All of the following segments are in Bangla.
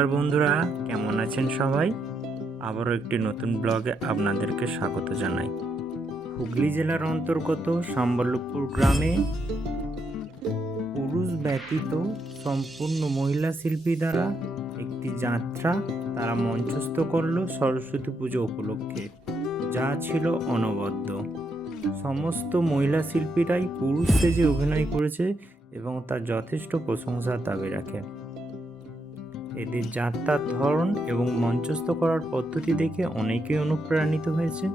নমস্কার বন্ধুরা, কেমন আছেন সবাই? আবারও একটি নতুন ব্লগে আপনাদেরকে স্বাগত জানাই। হুগলি জেলার অন্তর্গত সম্বলপুর গ্রামে পুরুষ ব্যতীত সম্পূর্ণ মহিলা শিল্পী দ্বারা একটি যাত্রা তারা মঞ্চস্থ করলো সরস্বতী পুজো উপলক্ষে, যা ছিল অনবদ্য। সমস্ত মহিলা শিল্পীরাই পুরুষ সেজে অভিনয় করেছে এবং তার যথেষ্ট প্রশংসার দাবি রাখে। এদের যাত্রার ধরন এবং মঞ্চস্থ করার পদ্ধতি দেখে অনেকেই অনুপ্রাণিত হয়েছে।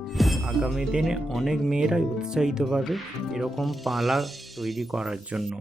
আগামী দিনে অনেক মেয়েরাই উৎসাহিত পাবে এরকম পালা তৈরি করার জন্য।